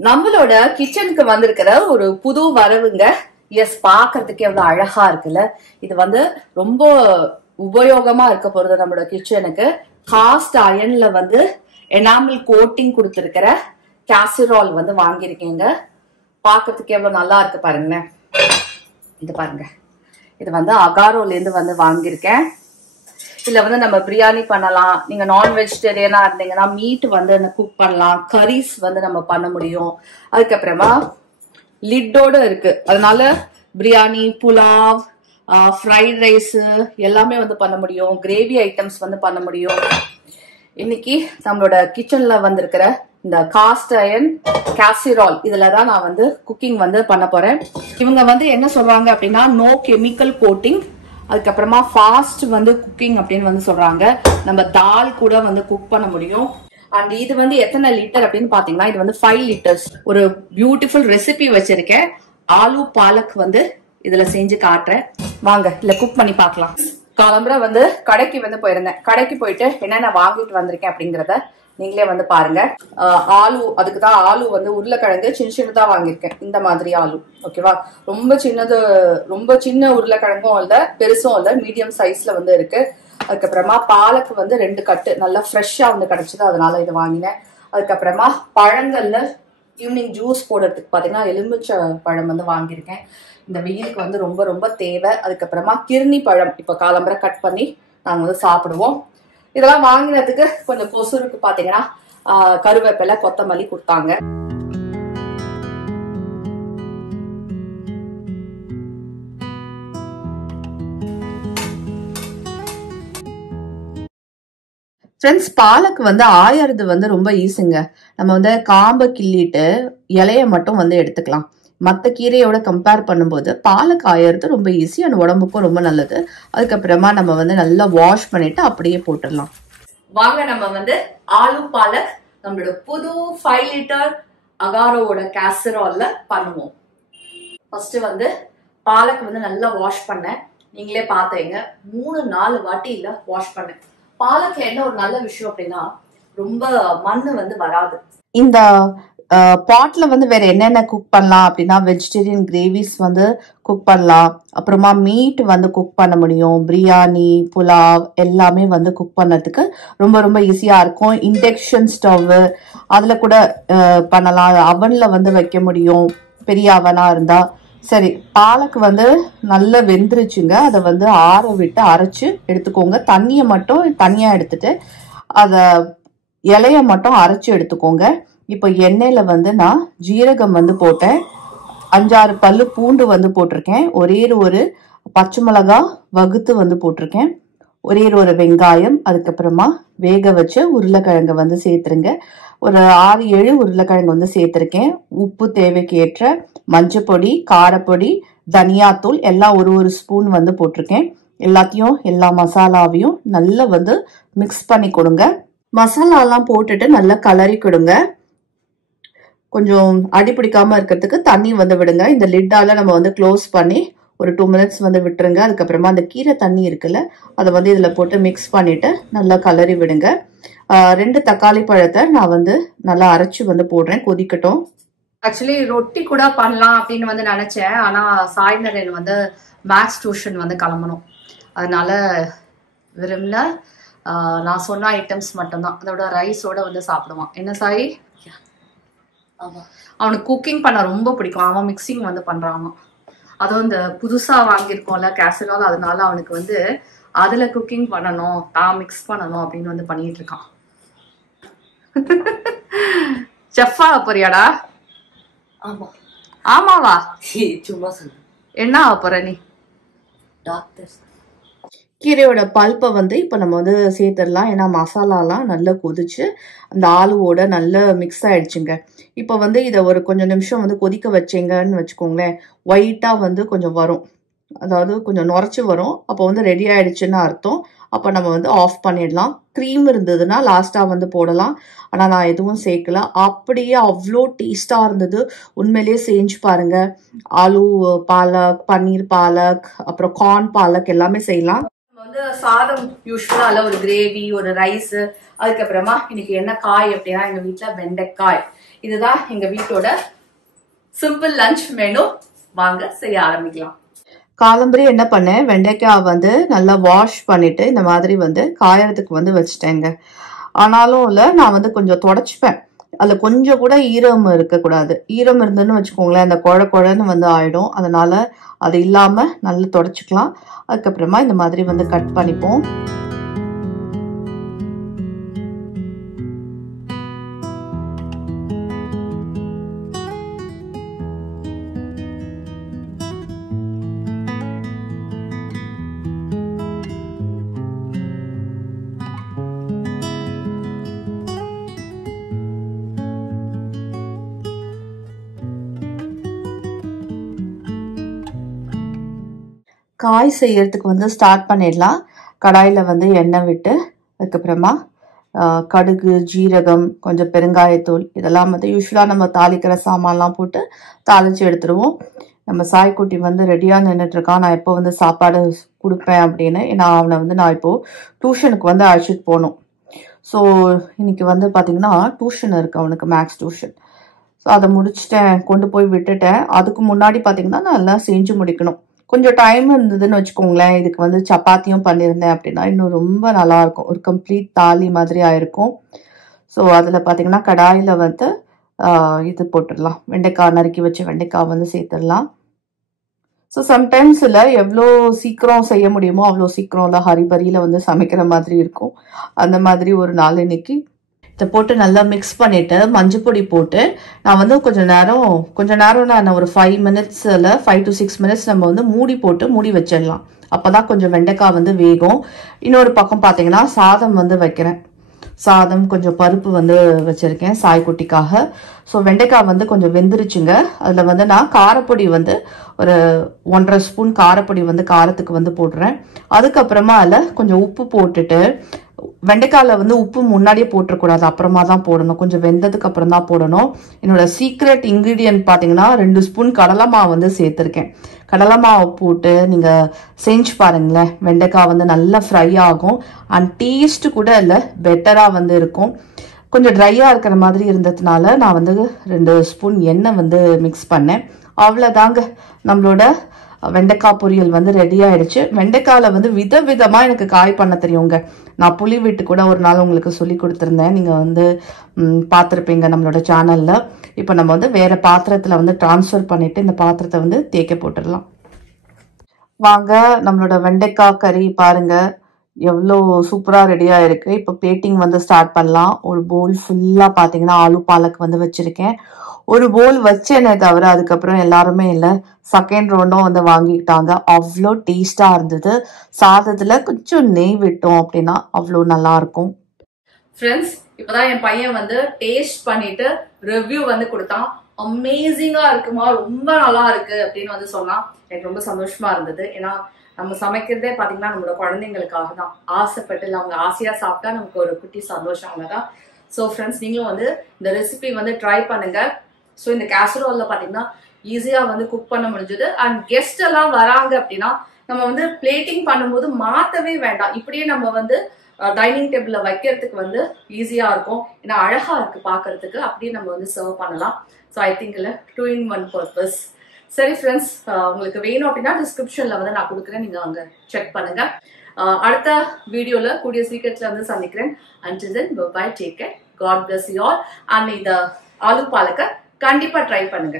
நம்மளோட கிச்சனுக்கு வந்திருக்கிற ஒரு புது வரவுங்க. எஸ், பாக்குறதுக்கு எவ்வளவு அழகா இருக்குல்ல. இது வந்து ரொம்ப உபயோகமா இருக்க போறது நம்மளோட கிச்சனுக்கு. காஸ்ட் அயன்ல வந்து எனாமல் கோட்டிங் கொடுத்திருக்கிற கேசரால் வந்து வாங்கியிருக்கீங்க. பாக்குறதுக்கு எவ்வளவு நல்லா இருக்கு பாருங்களேன். இது பாருங்க, இது வந்து அகாரோல இருந்து வந்து வாங்கியிருக்கேன். இதுல வந்து நம்ம பிரியாணி பண்ணலாம். நீங்க நான் வெஜிடேரியனா இருந்தீங்கன்னா மீட் வந்து குக் பண்ணலாம். கரீஸ் வந்து நம்ம பண்ண முடியும். அதுக்கப்புறமா லிட்டோட இருக்கு, அதனால பிரியாணி, புலாவ், ஃப்ரைட் ரைஸ் எல்லாமே வந்து பண்ண முடியும். கிரேவி ஐட்டம்ஸ் வந்து பண்ண முடியும். இன்னைக்கு நம்மளோட கிச்சன்ல வந்திருக்கிற இந்த காஸ்ட் அயன் கேசரால் இதுலதான் நான் வந்து குக்கிங் வந்து பண்ண போறேன். இவங்க வந்து என்ன சொல்றாங்க அப்படின்னா, நோ கெமிக்கல் கோட்டிங், அதுக்கப்புறமா ஃபாஸ்ட் வந்து குக்கிங் அப்படின்னு வந்து சொல்றாங்க. நம்ம தால் கூட வந்து குக் பண்ண முடியும். அண்ட் இது வந்து எத்தனை லிட்டர் அப்படின்னு பாத்தீங்கன்னா, இது வந்து 5 லிட்டர்ஸ். ஒரு பியூட்டிஃபுல் ரெசிபி வச்சிருக்கேன். ஆலு பாலக் வந்து இதுல செஞ்சு காட்டுறேன். வாங்க இதுல குக் பண்ணி பார்க்கலாம். காலம்புற வந்து கடைக்கு வந்து போயிருந்தேன். கடைக்கு போயிட்டு என்னென்ன வாங்கிட்டு வந்திருக்கேன் அப்படிங்கறத நீங்களே வந்து பாருங்க. ஆலு, அதுக்குதான் ஆலு வந்து உருளைக்கிழங்கு சின்ன சின்னதா வாங்கியிருக்கேன். இந்த மாதிரி ஆலு, ஓகேவா? ரொம்ப சின்னது, ரொம்ப சின்ன உருளைக்கிழங்கும் இல்ல, பெருசும் இல்ல, மீடியம் சைஸ்ல வந்து இருக்கு. அதுக்கப்புறமா பாலக்கு வந்து 2 கட்டு நல்லா ஃப்ரெஷ்ஷா வந்து கிடைச்சது, அதனால இது வாங்கினேன். அதுக்கப்புறமா பழங்கள்ல ஈவினிங் ஜூஸ் போடுறதுக்கு பாத்தீங்கன்னா எலுமிச்சை பழம் வந்து வாங்கியிருக்கேன். இந்த வெயிலுக்கு வந்து ரொம்ப ரொம்ப தேவை. அதுக்கப்புறமா கிர்னி பழம் இப்ப காலம்பரை கட் பண்ணி நாங்க வந்து சாப்பிடுவோம். இதெல்லாம் வாங்கினதுக்கு கொஞ்சம் கொசுருக்கு பாத்தீங்கன்னா கருவேப்பிலை, கொத்தமல்லி கொடுத்தாங்க. ஃப்ரெண்ட்ஸ், பாலக்கு வந்து ஆயறது வந்து ரொம்ப ஈஸிங்க. நம்ம வந்து காம்பை கிள்ளிட்டு இலைய மட்டும் வந்து எடுத்துக்கலாம். மற்ற கீரையோட கம்பேர் பண்ணும்போது பாலக்கு ஆயறது ரொம்ப ஈஸி அண்ட் உடம்புக்கும் ரொம்ப நல்லது. அதுக்கப்புறமா நம்ம வந்து நல்லா வாஷ் பண்ணிட்டு அப்படியே போட்டுடலாம். வாங்க நம்ம வந்து ஆலு பாலக் நம்மளோட புது 5 லிட்டர் அகாரோவோட கேசரால்ல பண்ணுவோம். ஃபர்ஸ்ட் வந்து பாலக் வந்து நல்லா வாஷ் பண்ணேன். நீங்களே பார்த்தீங்க, 3-4 வாட்டி இல்ல வாஷ் பண்ணேன். பாலக்ல என்ன ஒரு நல்ல விஷயம் அப்படின்னா, ரொம்ப மண்ணு வந்து வராது. இந்த பாட்ல வந்து வேற என்னென்ன குக் பண்ணலாம் அப்படின்னா, வெஜிடேரியன் கிரேவிஸ் வந்து குக் பண்ணலாம். அப்புறமா மீட் வந்து குக் பண்ண முடியும். பிரியாணி, புலாவ் எல்லாமே வந்து குக் பண்ணதுக்கு ரொம்ப ரொம்ப ஈஸியா இருக்கும். இண்டக்ஷன் ஸ்டவ் அதுல கூட பண்ணலாம். அவன்ல வந்து வைக்க முடியும், பெரிய அவனா இருந்தா. சரி, பாலக்கு வந்து நல்லா வெந்துருச்சுங்க. அதை வந்து ஆற விட்டு அரைச்சு எடுத்துக்கோங்க. தண்ணியை மட்டும் தனியா எடுத்துட்டு அத இலைய மட்டும் அரைச்சு எடுத்துக்கோங்க. இப்போ எண்ணெயில வந்து நான் ஜீரகம் வந்து போட்டேன். 5-6 பல்லு பூண்டு வந்து போட்டிருக்கேன். ஒரே ஒரு பச்சை மிளகா வகுத்து வந்து போட்டிருக்கேன். ஒரே ஒரு வெங்காயம், அதுக்கப்புறமா வேக வச்ச உருளைக்கிழங்கு வந்து சேர்த்துருங்க. ஒரு 6-7 உருளைக்கிழங்கு வந்து சேர்த்திருக்கேன். உப்பு தேவைக்கு ஏற்ற, மஞ்சப்பொடி, காரப்பொடி, தனியாத்தூள் எல்லாம் ஒரு ஸ்பூன் வந்து போட்டிருக்கேன். எல்லாத்தையும், எல்லா மசாலாவையும் நல்லா வந்து மிக்ஸ் பண்ணி கொடுங்க. மசாலாலாம் போட்டுட்டு நல்லா கலரி கொடுங்க. கொஞ்சம் அடி பிடிக்காம இருக்கிறதுக்கு தண்ணி வந்து விடுங்க. இந்த லிட்டால நம்ம வந்து க்ளோஸ் பண்ணி ஒரு 2 மினிட்ஸ் வந்து விட்டுருங்க. அதுக்கப்புறமா அந்த கீரை தண்ணி இருக்குல்ல, அதை வந்து இதுல போட்டு மிக்ஸ் பண்ணிட்டு நல்லா கலரி விடுங்க. 2 தக்காளி பழத்தை நான் வந்து நல்லா அரைச்சு வந்து போடுறேன். கொதிக்கட்டும். ஆக்சுவலி ரொட்டி கூட பண்ணலாம் அப்படின்னு வந்து நினைச்சேன். ஆனா சாய்ந்தரன் வந்து மேக்ஸ் டியூஷன் வந்து கிளம்பணும், அதனால விரும்பின நான் சொன்ன ஐட்டம்ஸ் மட்டும்தான். அதோட ரைஸோட வந்து சாப்பிடுவான். என்ன சாய்? அவனுக்கு குக்கிங் பண்ண ரொம்ப பிடிக்கும். அவன் மிக்சிங் வந்து பண்றான். அதுவும் இந்த புதுசா வாங்கியிருக்கோம்ல கேசரால், அதனால அவனுக்கு வந்து அதுல குக்கிங் பண்ணணும், தான் மிக்ஸ் பண்ணணும் அப்படின்னு வந்து பண்ணிட்டு இருக்கான். செஃப்பா போறியாடா? ஆமா. ஆமாவா? சும்மா சொல்லு. என்ன ஆக போற நீ? டாக்டர். கீரையோட பல்ப்பை வந்து இப்போ நம்ம வந்து சேர்த்துடலாம். ஏன்னா மசாலாலாம் நல்லா கொதிச்சு அந்த ஆலுவோட நல்லா மிக்ஸ் ஆயிடுச்சுங்க. இப்போ வந்து இதை ஒரு கொஞ்சம் நிமிஷம் வந்து கொதிக்க வச்சிங்கன்னு வச்சுக்கோங்களேன், ஒயிட்டாக வந்து கொஞ்சம் வரும், அதாவது கொஞ்சம் நுரைச்சி வரும். அப்போ வந்து ரெடி ஆயிடுச்சுன்னு அர்த்தம். அப்போ நம்ம வந்து ஆஃப் பண்ணிடலாம். க்ரீம் இருந்ததுன்னா லாஸ்ட்டாக வந்து போடலாம். ஆனால் நான் எதுவும் சேர்க்கல. அப்படியே அவ்வளோ டேஸ்டாக இருந்தது. உண்மையிலேயே செஞ்சு பாருங்க. ஆலு பாலக், பன்னீர் பாலக், அப்புறம் கார்ன் பாலக் எல்லாமே செய்யலாம். வந்து சாதம் யூஸ்வலா ஒரு கிரேவி, ஒரு ரைஸ், அதுக்கப்புறமா இன்னைக்கு என்ன காய் அப்படின்னா எங்க வீட்டுல வெண்டைக்காய். இதுதான் எங்க வீட்டோட சிம்பிள் லஞ்ச் மெனு. வாங்க செய்ய ஆரம்பிக்கலாம். காலம்பரி என்ன பண்ணேன், வெண்டைக்காய் வந்து நல்லா வாஷ் பண்ணிட்டு இந்த மாதிரி வந்து காயறதுக்கு வந்து வச்சுட்டேங்க. ஆனாலும் இல்லை, நான் வந்து கொஞ்சம் தொடச்சிப்பேன். அதில் கொஞ்சம் கூட ஈரம் இருக்கக்கூடாது. ஈரம் இருந்துன்னு வச்சுக்கோங்களேன், அந்த குழ குழன்னு வந்து ஆயிடும். அதனால அது இல்லாமல் நல்லா தொடச்சிக்கலாம். அதுக்கப்புறமா இந்த மாதிரி வந்து கட் பண்ணிப்போம். காய் செய்யறதுக்கு வந்து ஸ்டார்ட் பண்ணிடலாம். கடாயில் வந்து எண்ணெய் விட்டு அதுக்கப்புறமா கடுகு, ஜீரகம், கொஞ்சம் பெருங்காயத்தூள் இதெல்லாம் வந்து யூஸ்வலாக நம்ம தாளிக்கிற சாமான்லாம் போட்டு தாளித்து எடுத்துருவோம். நம்ம சாய்க்குட்டி வந்து ரெடியாக நின்றுட்டுருக்கான். நான் எப்போ வந்து சாப்பாடு கொடுப்பேன் அப்படின்னு. ஏன்னா அவனை வந்து நான் இப்போது டியூஷனுக்கு வந்து அழைச்சிட்டு போகணும். ஸோ இன்னைக்கு வந்து பார்த்திங்கன்னா டியூஷன் இருக்குது அவனுக்கு, மேக்ஸ் டியூஷன். ஸோ அதை முடிச்சுட்டேன், கொண்டு போய் விட்டுட்டேன். அதுக்கு முன்னாடி பார்த்திங்கன்னா நான் எல்லாம் செஞ்சு முடிக்கணும். கொஞ்சம் டைம் இருந்ததுன்னு வச்சுக்கோங்களேன், இதுக்கு வந்து சப்பாத்தியும் பண்ணியிருந்தேன் அப்படின்னா இன்னும் ரொம்ப நல்லாயிருக்கும். ஒரு கம்ப்ளீட் தாலி மாதிரி ஆயிருக்கும். ஸோ அதில் பார்த்தீங்கன்னா கடாயில் வந்து இது போட்டுடலாம், வெண்டைக்காய் நறுக்கி வச்ச வெண்டைக்காய் வந்து சேர்த்துடலாம். ஸோ சம்டைம்ஸில் எவ்வளோ சீக்கிரம் செய்ய முடியுமோ அவ்வளோ சீக்கிரம் இல்லை, ஹரிபரியில் வந்து சமைக்கிற மாதிரி இருக்கும். அந்த மாதிரி ஒரு நாள் இன்னைக்கு இதை போட்டு நல்லா மிக்ஸ் பண்ணிவிட்டு மஞ்சள் பொடி போட்டு நான் வந்து கொஞ்சம் நேரம் நான் ஒரு 5 மினிட்ஸில் 5 to 6 மினிட்ஸ் நம்ம வந்து மூடி வச்சிடலாம். அப்போ தான் கொஞ்சம் வெண்டைக்காய் வந்து வேகும். இன்னொரு பக்கம் பார்த்தீங்கன்னா சாதம் வந்து வைக்கிறேன். சாதம் கொஞ்சம் பருப்பு வந்து வச்சுருக்கேன் சாய்க்குட்டிக்காக. ஸோ வெண்டைக்காய் வந்து கொஞ்சம் வெந்துருச்சுங்க. அதில் வந்து நான் காரப்பொடி வந்து ஒரு 1.5 ஸ்பூன் காரப்பொடி வந்து காரத்துக்கு வந்து போடுறேன். அதுக்கப்புறமா அதில் கொஞ்சம் உப்பு போட்டுட்டு, வெண்டைக்காயில் வந்து உப்பு முன்னாடியே போட்டுறக்கூடாது, அப்புறமா தான் போடணும். கொஞ்சம் வெந்ததுக்கு அப்புறம் தான் போடணும். என்னோட சீக்ரெட் இன்க்ரீடியன்ட் பார்த்தீங்கன்னா 2 ஸ்பூன் கடலை மாவு வந்து சேர்த்துருக்கேன். கடலை மாவு போட்டு நீங்கள் செஞ்சு பாருங்களேன், வெண்டைக்காய் வந்து நல்லா ஃப்ரை ஆகும். அண்ட் டேஸ்ட்டு கூட இல்லை, பெட்டராக வந்து இருக்கும். கொஞ்சம் ட்ரையாக இருக்கிற மாதிரி இருந்ததுனால நான் வந்து 2 ஸ்பூன் எண்ணெய் வந்து மிக்ஸ் பண்ணேன். அவ்வளோதாங்க, நம்மளோட வெண்டைக்காய் பொரியல் வந்து ரெடி ஆயிடுச்சு. வெண்டைக்காயில் வந்து விதவிதமாக எனக்கு காய் பண்ண தெரியுங்க. நான் புளி விட்டு கூட ஒரு நாள் உங்களுக்கு சொல்லி கொடுத்துருந்தேன், நீங்கள் வந்து பார்த்துருப்பீங்க நம்மளோட சேனலில். இப்போ நம்ம வந்து வேறு பாத்திரத்தில் வந்து ட்ரான்ஸ்ஃபர் பண்ணிவிட்டு இந்த பாத்திரத்தை வந்து தேய்க்க போட்டுடலாம். வாங்க, நம்மளோட வெண்டைக்காய் கறி பாருங்கள் எவ்வளோ சூப்பராக ரெடியாக இருக்குது. இப்போ பிளேட்டிங் வந்து ஸ்டார்ட் பண்ணலாம். ஒரு போல் ஃபுல்லாக பார்த்தீங்கன்னா ஆலு பாலக் வந்து வச்சுருக்கேன். ஒரு போல் வச்சேனே தவிர அதுக்கப்புறம் எல்லாருமே இல்லை, செகண்ட் ரவுண்டும் வந்து வாங்கிக்கிட்டாங்க. அவ்வளோ டேஸ்டாக இருந்தது. சாதத்தில் கொஞ்சம் நெய் விட்டோம் அப்படின்னா அவ்வளோ நல்லாயிருக்கும். ஃப்ரெண்ட்ஸ், இப்போதான் என் பையன் வந்து டேஸ்ட் பண்ணிட்டு ரிவ்யூ வந்து கொடுத்தான். அமேசிங்காக இருக்குமா, ரொம்ப நல்லா இருக்கு அப்படின்னு வந்து சொன்னான். எனக்கு ரொம்ப சந்தோஷமா இருந்தது. ஏன்னா நம்ம சமைக்கிறதே பார்த்தீங்கன்னா நம்மளோட குழந்தைங்களுக்காக தான். ஆசைப்பட்டு இல்லை, அவங்க ஆசையாக சாப்பிட்டா நமக்கு ஒரு குட்டி சந்தோஷம், அவ்வளோதான். ஸோ ஃப்ரெண்ட்ஸ், நீங்களும் வந்து இந்த ரெசிபி வந்து ட்ரை பண்ணுங்க. ஸோ இந்த கேசரோலில் பார்த்தீங்கன்னா ஈஸியாக வந்து குக் பண்ண முடிஞ்சது. அண்ட் கெஸ்ட் எல்லாம் வராங்க அப்படின்னா நம்ம வந்து பிளேட்டிங் பண்ணும்போது மாற்றவே வேண்டாம். இப்படியே நம்ம வந்து டைனிங் டேபிளில் வைக்கிறதுக்கு வந்து ஈஸியாக இருக்கும். ஏன்னா அழகாக இருக்குது பார்க்கறதுக்கு. அப்படியே நம்ம வந்து சர்வ் பண்ணலாம். ஸோ ஐ திங்க் இல்லை 2 in 1 பர்பஸ். சரி ஃப்ரெண்ட்ஸ், உங்களுக்கு வேணும் அப்படின்னா டிஸ்கிரிப்ஷனில் வந்து நான் கொடுக்குறேன், நீங்கள் அங்கே செக் பண்ணுங்க. அடுத்த வீடியோவில் கூடிய சீக்கிரத்தில் வந்து சந்திக்கிறேன். Until then, bye, take care, God bless you all. And இந்த ஆலு பாலக்கை கண்டிப்பாக ட்ரை பண்ணுங்க.